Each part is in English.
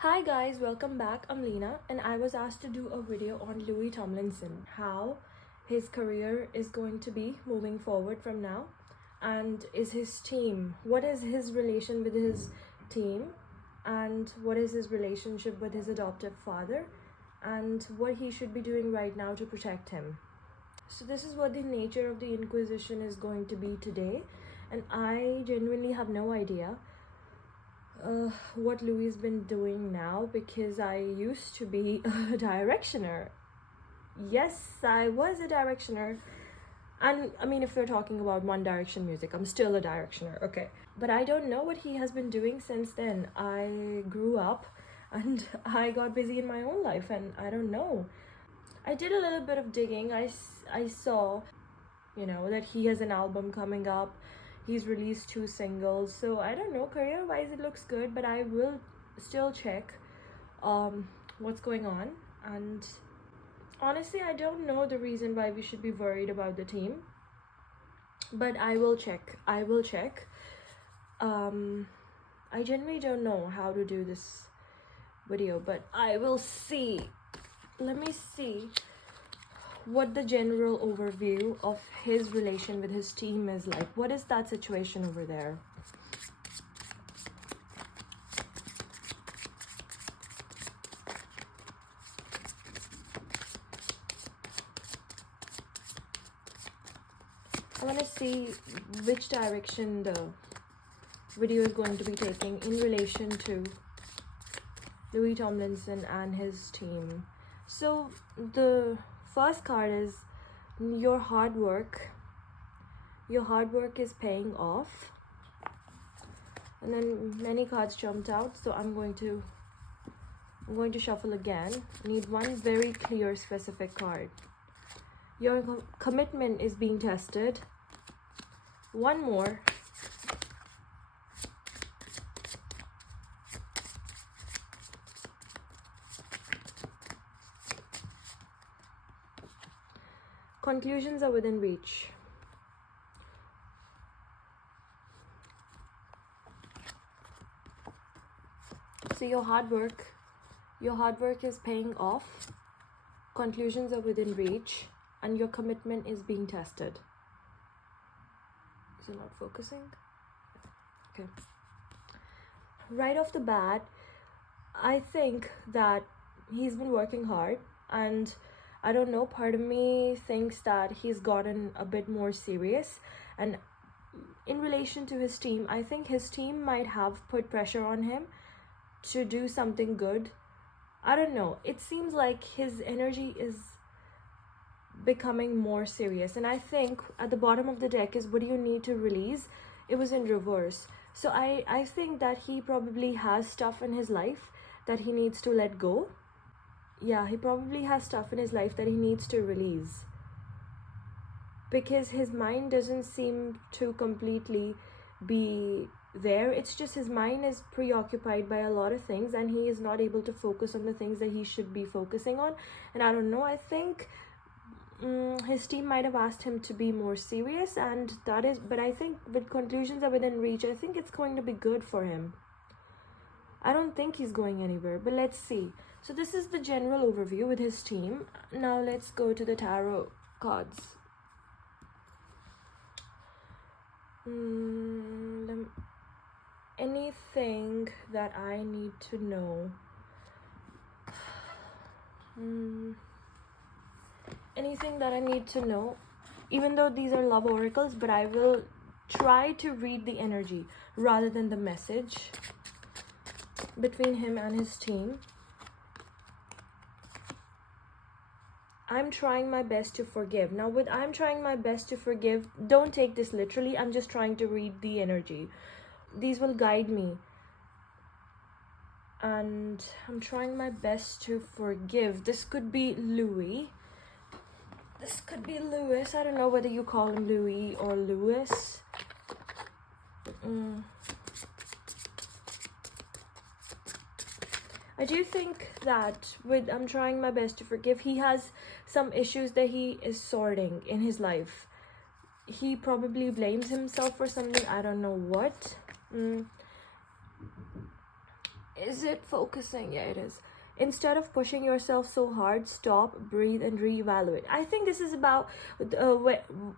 Hi guys, welcome back. I'm Lena and I was asked to do a video on Louis Tomlinson, how his career is going to be moving forward from now, and is his team, what is his relation with his team, and what is his relationship with his adoptive father, and what he should be doing right now to protect him. So this is what the nature of the Inquisition is going to be today, and I genuinely have no idea what Louis has been doing now, because I used to be a directioner. Yes, I was a directioner. And I mean, if we're talking about One Direction music, I'm still a directioner, okay. But I don't know what he has been doing since then. I grew up and I got busy in my own life, and I don't know. I did a little bit of digging. I saw, that he has an album coming up. He's released 2 singles, so I don't know, career wise it looks good, but I will still check what's going on. And honestly, I don't know the reason why we should be worried about the team, but I will check. I generally don't know how to do this video, but I will see. Let me see what the general overview of his relation with his team is like. What is that situation over there? I want to see which direction the video is going to be taking in relation to Louis Tomlinson and his team. So the first card is your hard work is paying off, and then many cards jumped out, so I'm going to shuffle again. I need one very clear specific card. Your commitment is being tested. One more. Conclusions are within reach. So your hard work is paying off. Conclusions are within reach, and your commitment is being tested. Is it not focusing? Okay. Right off the bat, I think that he's been working hard, and I don't know, part of me thinks that he's gotten a bit more serious. And in relation to his team, I think his team might have put pressure on him to do something good. I don't know, it seems like his energy is becoming more serious, and I think at the bottom of the deck is, what do you need to release? It was in reverse. So I think that he probably has stuff in his life that he needs to let go. Yeah, he probably has stuff in his life that he needs to release, because his mind doesn't seem to completely be there. It's just his mind is preoccupied by a lot of things, and he is not able to focus on the things that he should be focusing on. And I don't know, I think his team might have asked him to be more serious, and that is, but I think with conclusions are within reach, I think it's going to be good for him. I don't think he's going anywhere, but let's see. So this is the general overview with his team. Now let's go to the tarot cards. Anything that I need to know? Anything that I need to know, even though these are love oracles, but I will try to read the energy rather than the message between him and his team. I'm trying my best to forgive. Now with I'm trying my best to forgive, don't take this literally. I'm just trying to read the energy. These will guide me. And I'm trying my best to forgive. This could be Louis. This could be Louis. I don't know whether you call him Louis or Louis. I do think that with I'm trying my best to forgive, he has some issues that he is sorting in his life. He probably blames himself for something, I don't know what. Is it focusing? Yeah, it is. Instead of pushing yourself so hard, stop, breathe, and reevaluate. I think this is about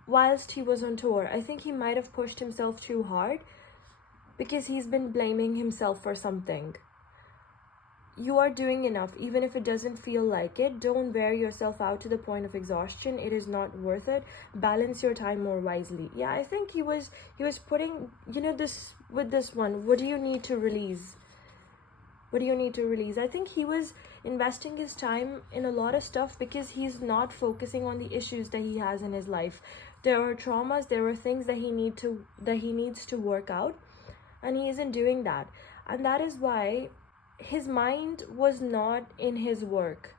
whilst he was on tour. I think he might have pushed himself too hard because he's been blaming himself for something. You are doing enough, even if it doesn't feel like it. Don't wear yourself out to the point of exhaustion. It is not worth it. Balance your time more wisely. Yeah, I think he was putting, this with this one. What do you need to release? What do you need to release? I think he was investing his time in a lot of stuff because he's not focusing on the issues that he has in his life. There are traumas, there are things that he needs to work out, and he isn't doing that. And that is why his mind was not in his work.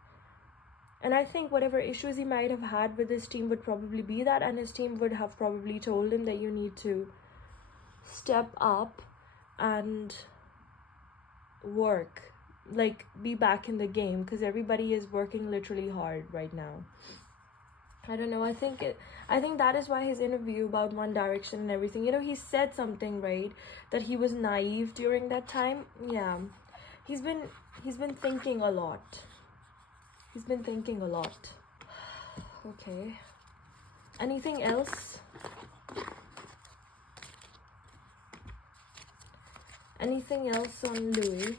And I think whatever issues he might have had with his team would probably be that, and his team would have probably told him that you need to step up and work, like be back in the game, because everybody is working literally hard right now. I don't know. I think that is why his interview about One Direction and everything, he said something, right, that he was naive during that time. Yeah, he's been thinking a lot. He's been thinking a lot. Okay, anything else? Anything else on Louis?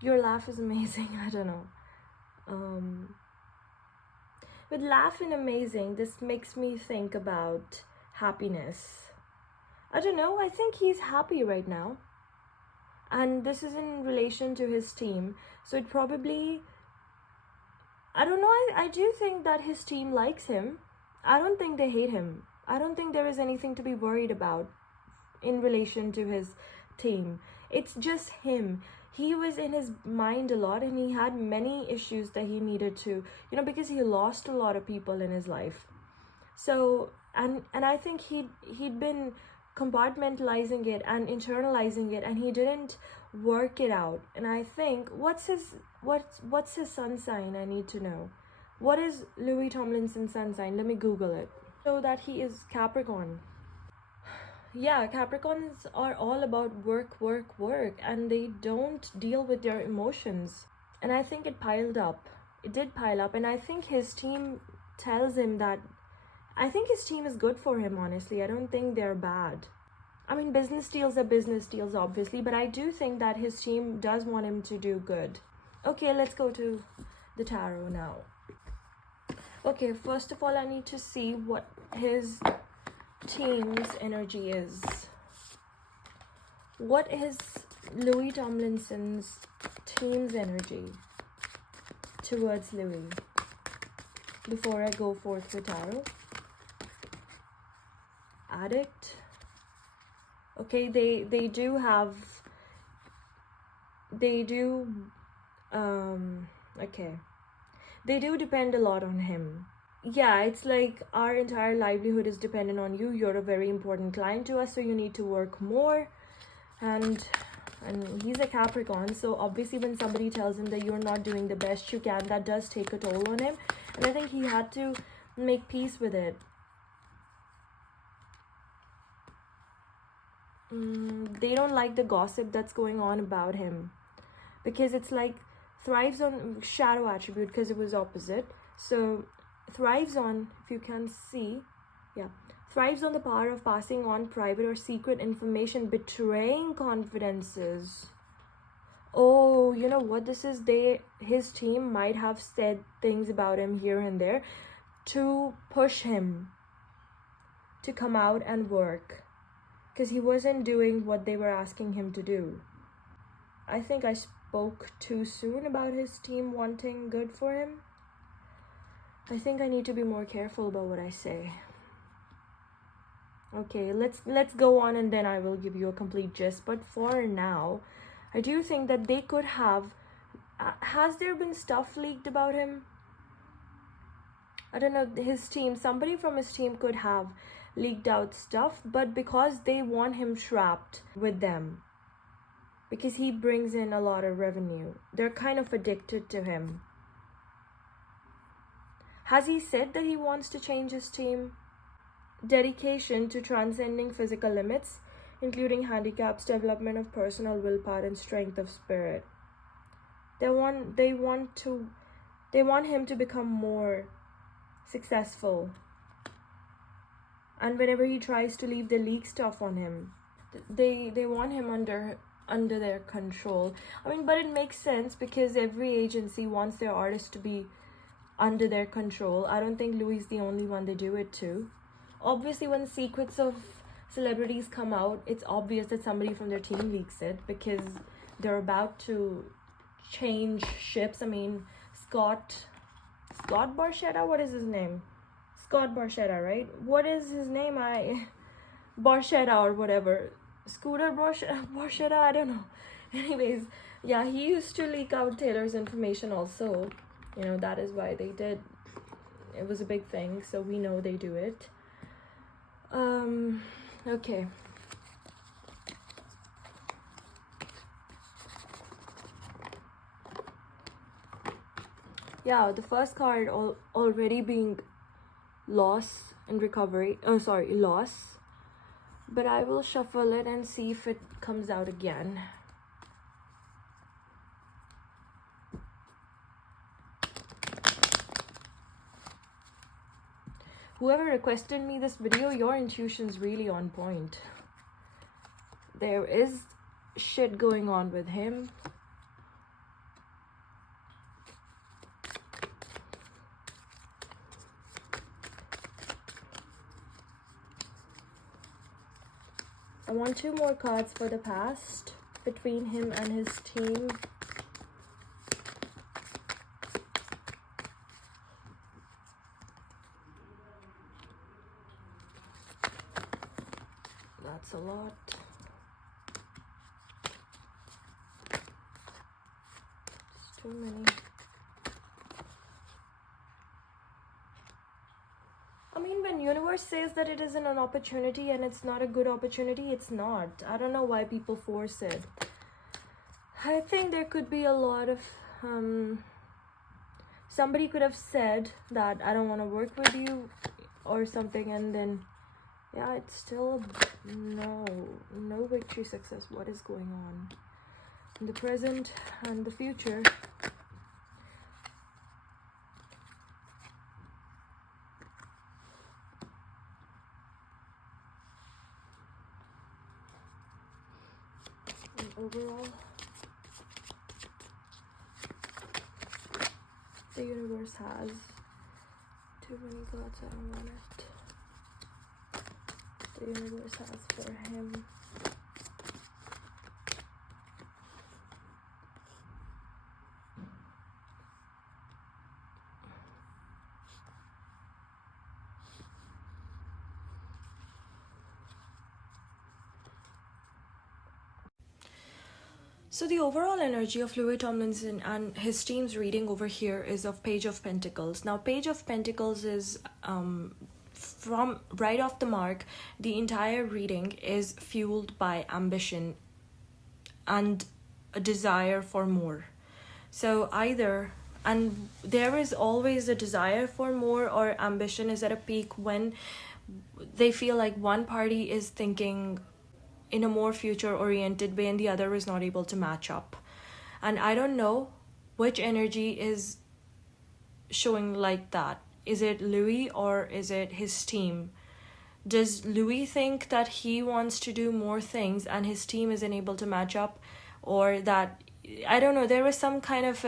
Your laugh is amazing. I don't know. With laugh and amazing, this makes me think about happiness. I don't know. I think he's happy right now. And this is in relation to his team. So it probably, I don't know. I do think that his team likes him. I don't think they hate him. I don't think there is anything to be worried about in relation to his team. It's just him. He was in his mind a lot, and he had many issues that he needed to, because he lost a lot of people in his life. So, and I think he'd been compartmentalizing it and internalizing it, and he didn't work it out. And I think, what's his sun sign? I need to know. What is Louis Tomlinson's sun sign? Let me Google it. So that he is Capricorn. Yeah, Capricorns are all about work, and they don't deal with their emotions. And I think it piled up. It did pile up, and I think his team tells him that. I think his team is good for him, honestly. I don't think they're bad. I mean, business deals are business deals, obviously, but I do think that his team does want him to do good. Okay, let's go to the tarot now. Okay, first of all, I need to see what his team's energy is. What is Louis Tomlinson's team's energy towards Louis before I go forth with tarot? Addict. Okay, they do depend a lot on him. Yeah, it's like our entire livelihood is dependent on you. You're a very important client to us, so you need to work more. And he's a Capricorn, so obviously when somebody tells him that you're not doing the best you can, that does take a toll on him. And I think he had to make peace with it. They don't like the gossip that's going on about him, because it's like thrives on shadow attribute, because it was opposite. So thrives on, if you can see, yeah, thrives on the power of passing on private or secret information, betraying confidences. Oh, you know what this is? His team might have said things about him here and there to push him to come out and work, because he wasn't doing what they were asking him to do. I think I spoke too soon about his team wanting good for him. I think I need to be more careful about what I say. Okay, let's go on, and then I will give you a complete gist. But for now, I do think that they could have... has there been stuff leaked about him? I don't know, his team, somebody from his team could have leaked out stuff, but because they want him trapped with them. because he brings in a lot of revenue. They're kind of addicted to him. Has he said that he wants to change his team? Dedication to transcending physical limits, including handicaps, development of personal willpower, and strength of spirit. They want him to become more successful. And whenever he tries to leave, they leak stuff on him. They want him under their control. I mean, but it makes sense because every agency wants their artists to be under their control. I don't think Louis is the only one they do it to. Obviously, when secrets of celebrities come out, it's obvious that somebody from their team leaks it because they're about to change ships. I mean, Scott Barchetta, what is his name? Scott Barchetta, right? What is his name? Barchetta or whatever. Scooter Barchetta, I don't know. Anyways, yeah, he used to leak out Taylor's information also. You know, that is why they did. It was a big thing, so we know they do it. Okay. Yeah, the first card already being loss and recovery. Oh, sorry, loss. But I will shuffle it and see if it comes out again. Whoever requested me this video, your intuition's really on point. There is shit going on with him. I want 2 more cards for the past between him and his team. That's a lot. It's too many. I mean, when universe says that it isn't an opportunity and it's not a good opportunity, it's not. I don't know why people force it. I think there could be a lot of somebody could have said that I don't want to work with you or something, and then yeah, it's still no victory, success. What is going on in the present and the future? And overall, the universe has too many cards. I don't want it. The universe has for him. So the overall energy of Louis Tomlinson and his team's reading over here is of Page of Pentacles. Now, Page of Pentacles is from right off the mark, the entire reading is fueled by ambition and a desire for more. So and there is always a desire for more, or ambition is at a peak when they feel like one party is thinking in a more future oriented way and the other is not able to match up. And I don't know which energy is showing like that. Is it Louis or is it his team? Does Louis think that he wants to do more things and his team isn't able to match up? Or that, I don't know, there is some kind of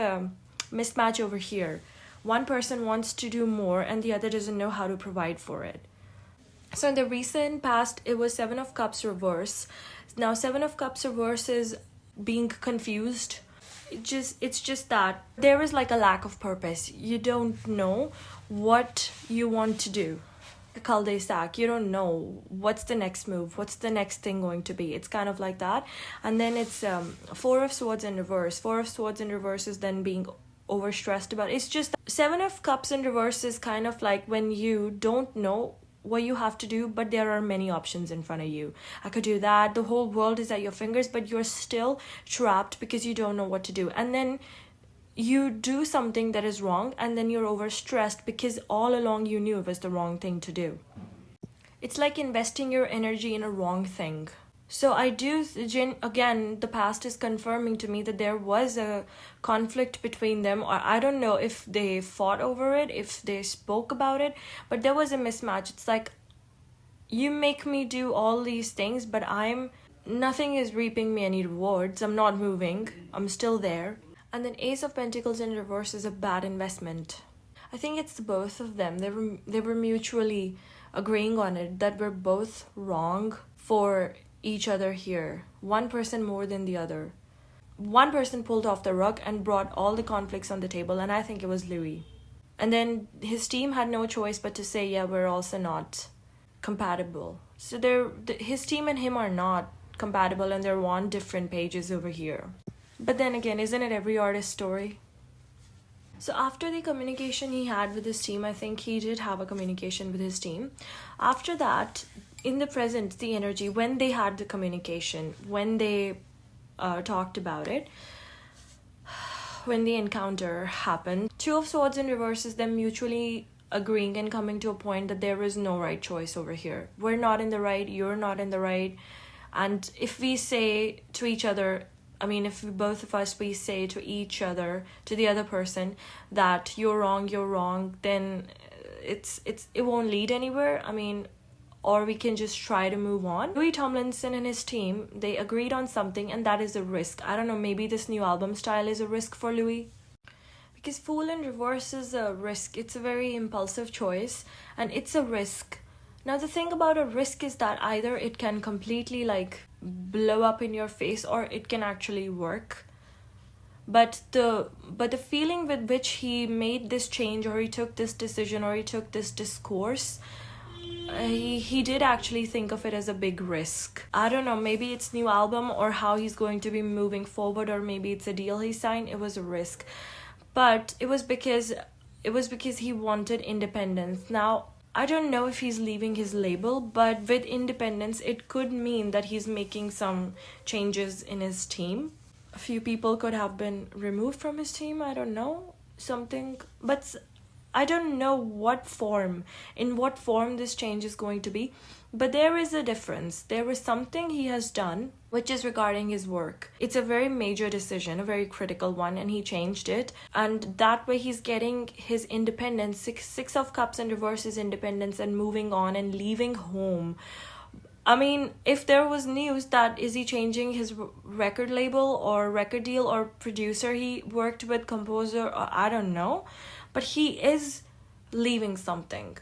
mismatch over here. One person wants to do more and the other doesn't know how to provide for it. So in the recent past, it was 7 of Cups reverse. Now 7 of Cups reverse is being confused. It's just that there is like a lack of purpose. You don't know what you want to do. A cul-de-sac, you don't know what's the next move, what's the next thing going to be. It's kind of like that. And then it's 4 of Swords in reverse. 4 of Swords in reverse is then being overstressed about. It's just 7 of Cups in reverse is kind of like when you don't know what you have to do, but there are many options in front of you. I could do that. The whole world is at your fingers, but you're still trapped because you don't know what to do. And then you do something that is wrong, and then you're overstressed because all along you knew it was the wrong thing to do. It's like investing your energy in a wrong thing. So I do, again, the past is confirming to me that there was a conflict between them, or I don't know if they fought over it, if they spoke about it, but there was a mismatch. It's like, you make me do all these things, but nothing is reaping me any rewards. I'm not moving. I'm still there. And then Ace of Pentacles in reverse is a bad investment. I think it's both of them. They were mutually agreeing on it, that we're both wrong for each other here. One person more than the other. One person pulled off the rug and brought all the conflicts on the table, and I think it was Louis. And then his team had no choice but to say, yeah, we're also not compatible. So his team and him are not compatible, and they're on different pages over here. But then again, isn't it every artist's story? So after the communication he had with his team, I think he did have a communication with his team. After that, in the present, the energy, when they had the communication, when they talked about it, when the encounter happened, Two of Swords in reverse is them mutually agreeing and coming to a point that there is no right choice over here. We're not in the right, you're not in the right. And if we say to each other, if both of us, we say to each other, to the other person, that you're wrong, then it won't lead anywhere. Or we can just try to move on. Louis Tomlinson and his team, they agreed on something, and that is a risk. I don't know, maybe this new album style is a risk for Louis. Because Fool in reverse is a risk. It's a very impulsive choice, and it's a risk. Now, the thing about a risk is that either it can completely blow up in your face, or it can actually work. But the feeling with which he made this change, or he took this decision, or he took this discourse, he did actually think of it as a big risk. I don't know, maybe it's new album or how he's going to be moving forward, or maybe it's a deal he signed. It was a risk. But it was because he wanted independence. Now, I don't know if he's leaving his label, but with independence, it could mean that he's making some changes in his team. A few people could have been removed from his team, I don't know, something. But I don't know in what form this change is going to be. But there is a difference. There is something he has done, which is regarding his work. It's a very major decision, a very critical one, and he changed it. And that way he's getting his independence. Six of Cups in reverse is independence and moving on and leaving home. If there was news that is he changing his record label or record deal or producer he worked with, composer, or I don't know. But he is leaving something.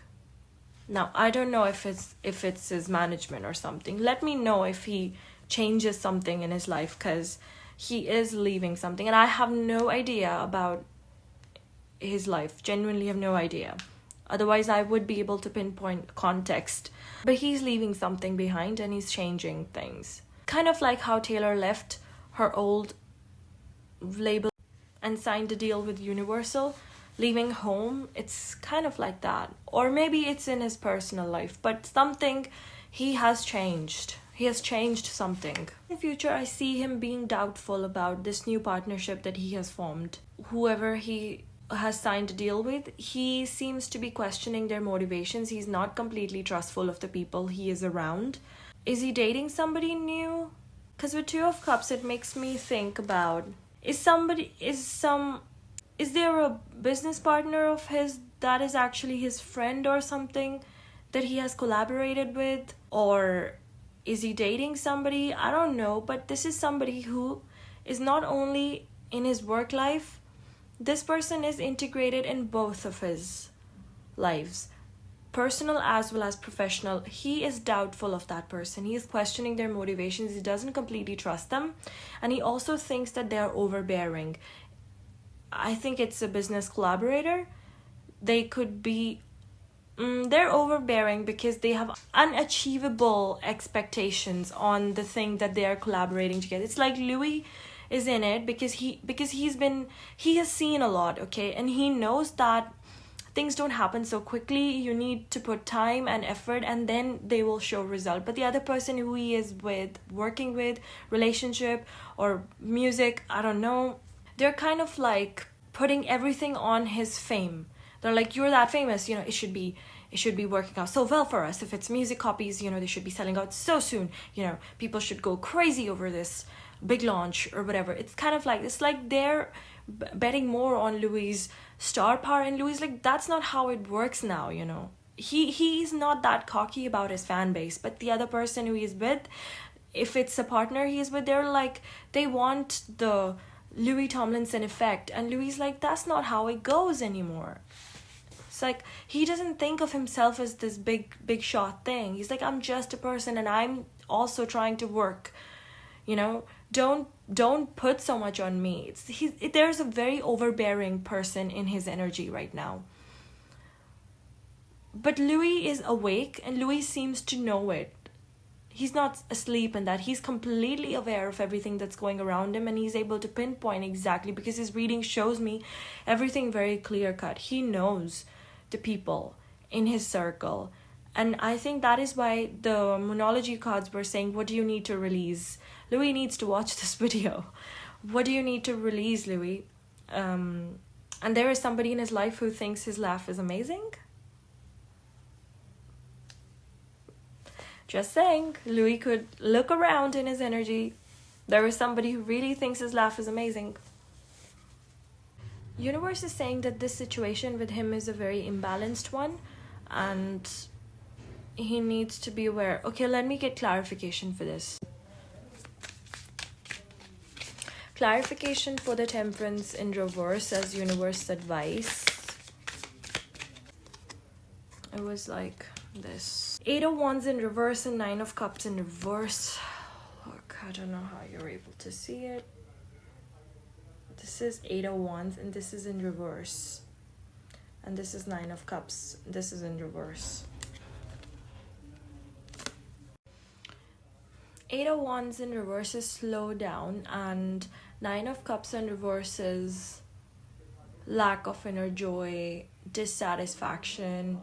Now, I don't know if it's his management or something. Let me know if he changes something in his life, because he is leaving something. And I have no idea about his life. Genuinely have no idea. Otherwise, I would be able to pinpoint context. But he's leaving something behind, and he's changing things. Kind of like how Taylor left her old label and signed a deal with Universal. Leaving home, it's kind of like that. Or maybe it's in his personal life, but something he has changed. He has changed something. In the future, I see him being doubtful about this new partnership that he has formed. Whoever he has signed a deal with, he seems to be questioning their motivations. He's not completely trustful of the people he is around. Is he dating somebody new? Because with Two of Cups, it makes me think about, is there a business partner of his that is actually his friend or something that he has collaborated with? Or is he dating somebody? I don't know, but this is somebody who is not only in his work life, this person is integrated in both of his lives, personal as well as professional. He is doubtful of that person. He is questioning their motivations. He doesn't completely trust them. And he also thinks that they are overbearing. I think it's a business collaborator. They could be, they're overbearing because they have unachievable expectations on the thing that they are collaborating together. It's like Louis is in it because he has seen a lot, okay? And he knows that things don't happen so quickly. You need to put time and effort, and then they will show result. But the other person who he is with, working with, relationship or music, I don't know, they're kind of like putting everything on his fame. They're like, you're that famous, it should be working out so well for us. If it's music copies, they should be selling out so soon. People should go crazy over this big launch or whatever. It's kind of like, it's like they're betting more on Louis' star power, and Louis like, that's not how it works now. He's not that cocky about his fan base. But the other person who he's with, if it's a partner he's with, they're like, they want the Louis Tomlinson effect, and Louis like, that's not how it goes anymore. It's like, he doesn't think of himself as this big shot thing. He's like, I'm just a person, and I'm also trying to work. Don't put so much on me. There's a very overbearing person in his energy right now. But Louis is awake, and Louis seems to know it. He's not asleep in that. He's completely aware of everything that's going around him, and he's able to pinpoint exactly, because his reading shows me everything very clear cut. He knows the people in his circle, and I think that is why the Moonology cards were saying, what do you need to release? Louis needs to watch this video. What do you need to release, Louis? And there is somebody in his life who thinks his laugh is amazing. Just saying, Louis could look around in his energy. There is somebody who really thinks his laugh is amazing. Universe is saying that this situation with him is a very imbalanced one, and he needs to be aware. Okay, let me get clarification for this. Clarification for the Temperance in reverse as universe advice. It was like this. 8 of Wands in reverse and 9 of Cups in reverse. Look, I don't know how you're able to see it. This is 8 of Wands and this is in reverse. And this is 9 of Cups. This is in reverse. 8 of Wands in reverse is slow down, and 9 of Cups in reverse is lack of inner joy, dissatisfaction,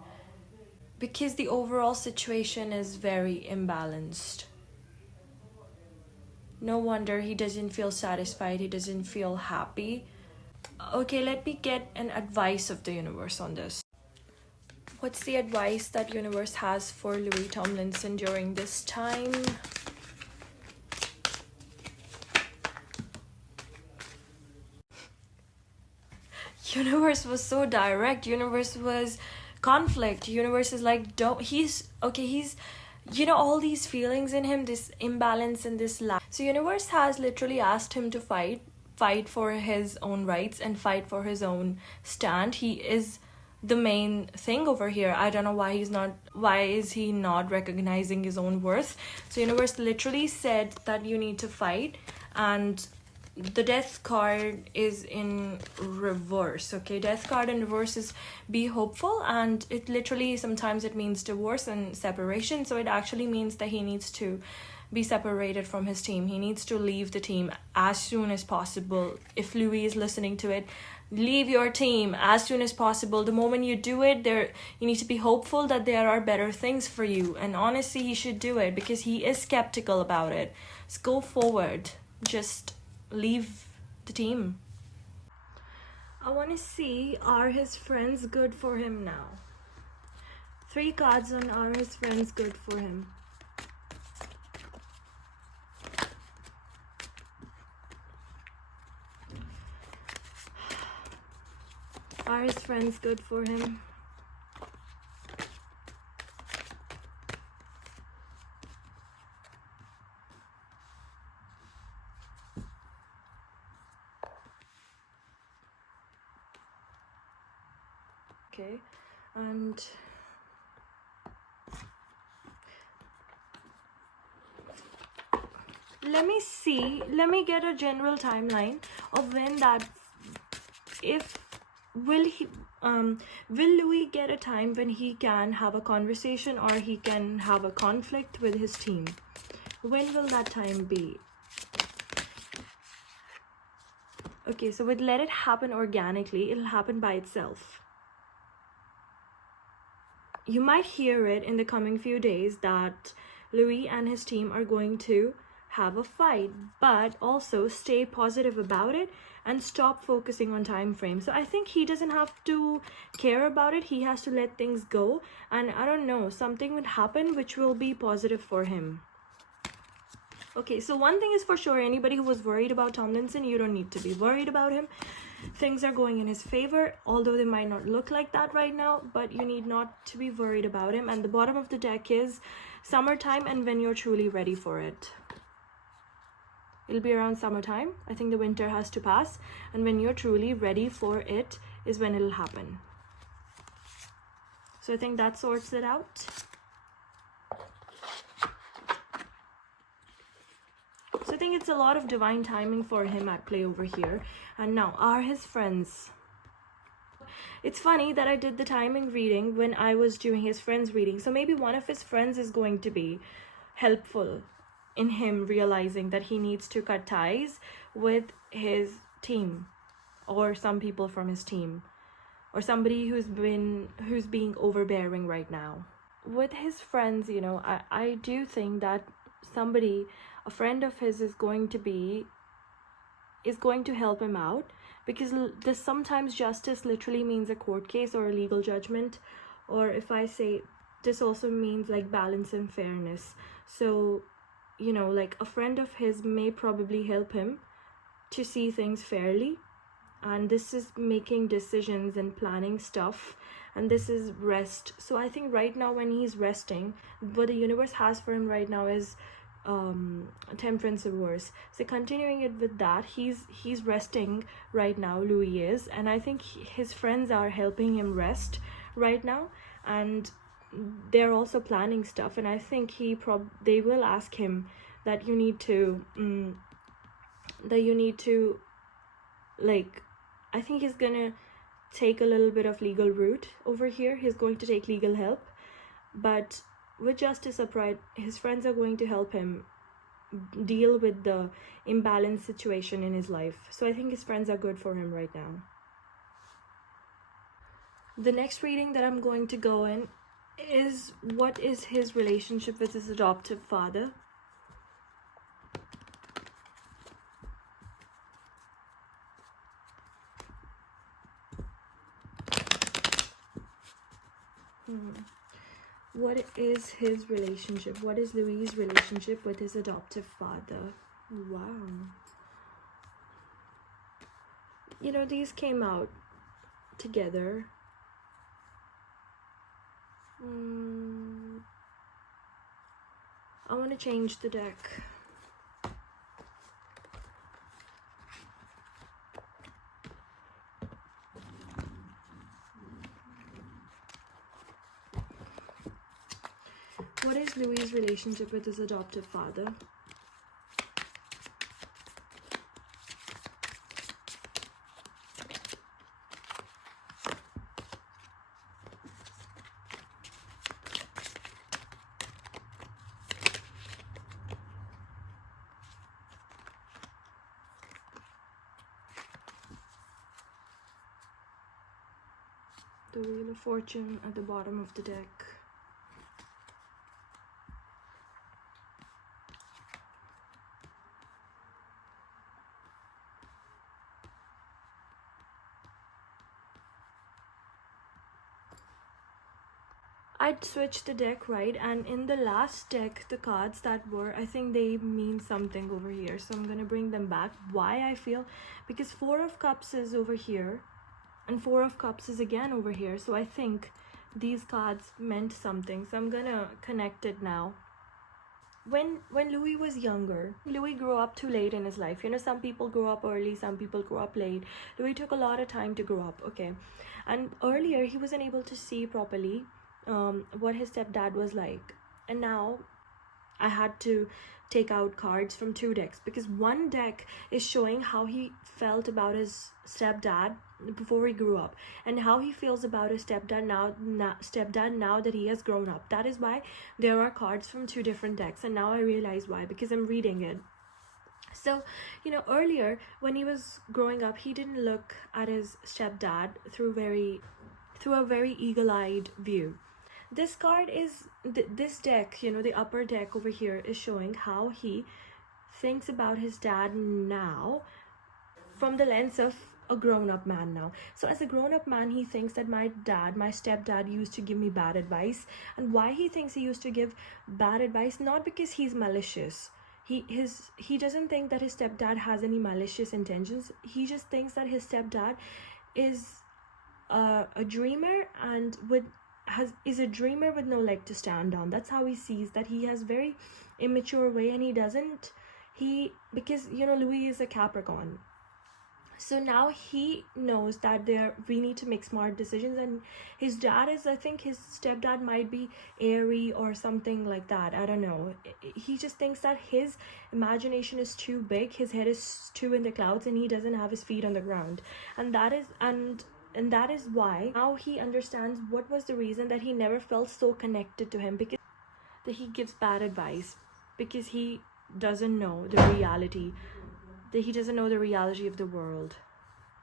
because the overall situation is very imbalanced. No wonder he doesn't feel satisfied, he doesn't feel happy. Okay, let me get an advice of the universe on this. What's the advice that universe has for Louis Tomlinson during this time? Universe was so direct. Universe was conflict. Universe is like, he's all these feelings in him, this imbalance and this lack. So universe has literally asked him to fight for his own rights and fight for his own stand. He is the main thing over here. I don't know why is he not recognizing his own worth. So universe literally said that you need to fight, and the Death card is in reverse. Okay, Death card in reverse is be hopeful, and it literally sometimes it means divorce and separation. So it actually means that he needs to be separated from his team. He needs to leave the team as soon as possible. If Louis is listening to it, leave your team as soon as possible. The moment you do it, you need to be hopeful that there are better things for you, and honestly he should do it because he is skeptical about it. So go forward, just leave the team. I want to see, are his friends good for him now? 3 cards on are his friends good for him? Are his friends good for him? Okay, and let me get a general timeline of when that, will Louis get a time when he can have a conversation or he can have a conflict with his team? When will that time be? Okay, so let it happen organically. It'll happen by itself. you might hear it in the coming few days that Louis and his team are going to have a fight, but also stay positive about it and stop focusing on time frame. So I think he doesn't have to care about it. He has to let things go, and I don't know, something would happen which will be positive for him. Okay, so one thing is for sure, anybody who was worried about Tomlinson, you don't need to be worried about him. Things are going in his favor, although they might not look like that right now, but you need not to be worried about him. And the bottom of the deck is summertime and when you're truly ready for it. It'll be around summertime. I think the winter has to pass, and when you're truly ready for it is when it'll happen. So I think that sorts it out. So I think it's a lot of divine timing for him at play over here. And now, are his friends? It's funny that I did the timing reading when I was doing his friends reading. So maybe one of his friends is going to be helpful in him realizing that he needs to cut ties with his team, or some people from his team, or somebody who's being overbearing right now. With his friends, you know, I do think that somebody, a friend of his, is going to help him out, because this sometimes justice literally means a court case or a legal judgment, or if I say this also means like balance and fairness. So, you know, like a friend of his may probably help him to see things fairly, and this is making decisions and planning stuff, and this is rest. So I think right now when he's resting, what the universe has for him right now is temperance reverse. So continuing it with that, he's resting right now, Louis is, and I think his friends are helping him rest right now, and they're also planning stuff. And I think they will ask him that you need to like, I think he's gonna take a little bit of legal route over here. He's going to take legal help, but with justice upright, his friends are going to help him deal with the imbalanced situation in his life. So I think his friends are good for him right now. The next reading that I'm going to go in is, what is his relationship with his adoptive father? What is his relationship? What is Louis' relationship with his adoptive father? Wow. You know, these came out together. I want to change the deck. What is Louis' relationship with his adoptive father? The Wheel of Fortune at the bottom of the deck. I'd switch the deck, right? And in the last deck, the cards that were, I think they mean something over here. So I'm going to bring them back. Why I feel? Because Four of Cups is over here. And Four of Cups is again over here. So I think these cards meant something. So I'm going to connect it now. When Louis was younger, Louis grew up too late in his life. You know, some people grow up early, some people grow up late. Louis took a lot of time to grow up, okay? And earlier, he wasn't able to see properly what his stepdad was like, and now I had to take out cards from two decks, because one deck is showing how he felt about his stepdad before he grew up, and how he feels about his stepdad now that he has grown up. That is why there are cards from two different decks, and now I realize why, because I'm reading it. So, you know, earlier when he was growing up, he didn't look at his stepdad through a very eagle-eyed view. This card is this deck, you know, the upper deck over here is showing how he thinks about his dad now from the lens of a grown-up man now. So as a grown-up man, he thinks that my stepdad used to give me bad advice. And why he thinks he used to give bad advice, not because he's malicious. He doesn't think that his stepdad has any malicious intentions. He just thinks that his stepdad is a dreamer and is a dreamer with no leg to stand on. That's how he sees that. He has very immature way, and because you know Louis is a Capricorn. So now he knows that we need to make smart decisions, and his dad is, I think his stepdad might be airy or something like that. I don't know. He just thinks that his imagination is too big, his head is too in the clouds, and he doesn't have his feet on the ground. And that is why now he understands what was the reason that he never felt so connected to him, because that he gives bad advice, because he doesn't know the reality. That he doesn't know the reality of the world,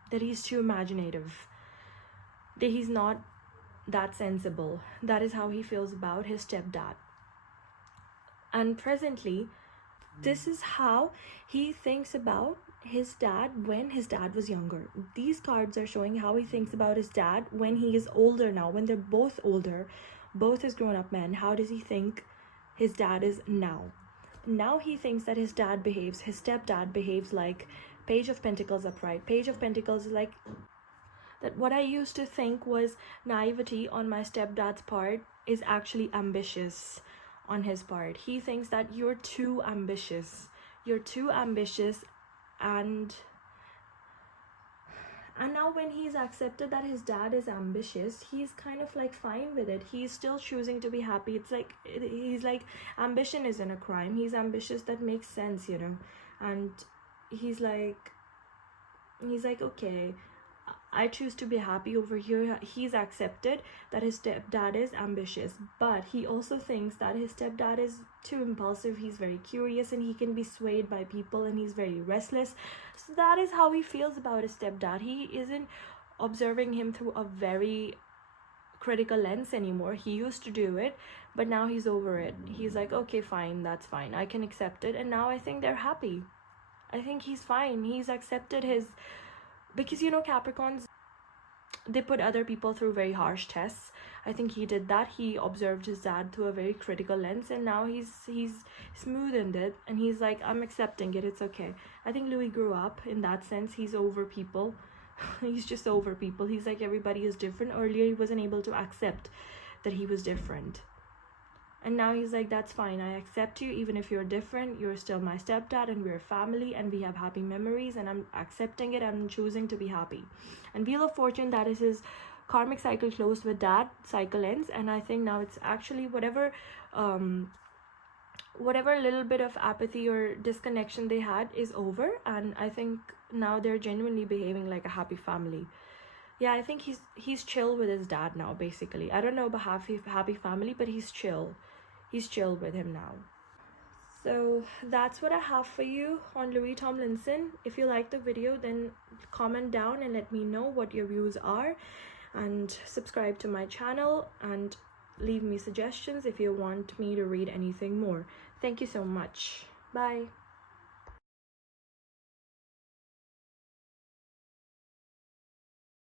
that he's too imaginative, that he's not that sensible. That is how he feels about his stepdad. And presently, this is how he thinks about his dad when his dad was younger. These cards are showing how he thinks about his dad when he is older now, when they're both older, both as grown-up men. How does he think his dad is now? Now he thinks that his stepdad behaves like Page of Pentacles upright. Page of Pentacles is like that. What I used to think was naivety on my stepdad's part is actually ambitious on his part. He thinks that you're too ambitious. And now when he's accepted that his dad is ambitious, he's kind of like fine with it. He's still choosing to be happy. It's like, he's like, ambition isn't a crime. He's ambitious. That makes sense, you know. And he's like, okay, I choose to be happy over here. He's accepted that his stepdad is ambitious, but he also thinks that his stepdad is too impulsive. He's very curious and he can be swayed by people, and he's very restless. So that is how he feels about his stepdad. He isn't observing him through a very critical lens anymore. He used to do it, but now he's over it. He's like, okay, fine, that's fine. I can accept it. And now I think they're happy. I think he's fine. He's accepted because you know Capricorns, they put other people through very harsh tests. I think he did that. He observed his dad through a very critical lens, and now he's smoothened it, and he's like, I'm accepting it. It's okay. I think Louis grew up in that sense. He's over people. He's just over people. He's like, everybody is different. Earlier he wasn't able to accept that he was different, and now he's like, that's fine. I accept you. Even if you're different, you're still my stepdad, and we're a family, and we have happy memories, and I'm accepting it. I'm choosing to be happy. And Wheel of Fortune, that is his karmic cycle closed with dad, cycle ends. And I think now it's actually whatever little bit of apathy or disconnection they had is over. And I think now they're genuinely behaving like a happy family. Yeah, I think he's chill with his dad now, basically. I don't know about happy family, but he's chill. He's chill with him now. So that's what I have for you on Louis Tomlinson. If you like the video, then comment down and let me know what your views are, and subscribe to my channel and leave me suggestions if you want me to read anything more. Thank you so much. Bye.